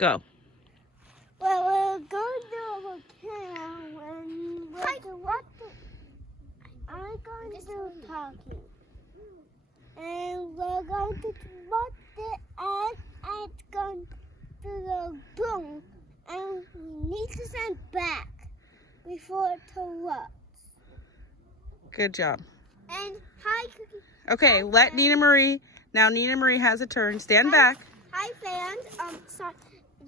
Go. Well, we're going to a volcano and I'm going to do talking. And we're going to watch it and it's going to go boom. And we need to send back before it erupts. Good job. And hi, Cookie. Okay, let Nina Marie. Now Nina Marie has a turn. Stand back. Hi, fans. So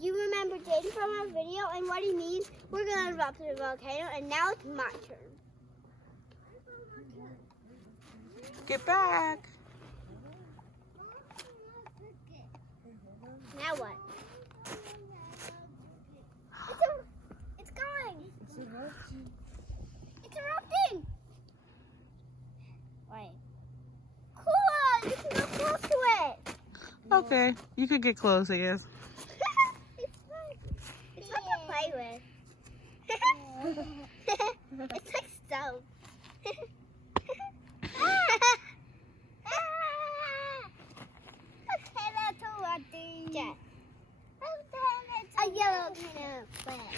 you remember Jayden from our video and what he means? We're going to erupt the volcano, and now it's my turn. Get back. Now what? It's going. It's erupting. Wait. Cool. You can go close to it. Okay, you could get close, I guess. It's fun. It's fun to play with. It's like stone. Okay, that's erupting. Yeah. A yellow kind of plant.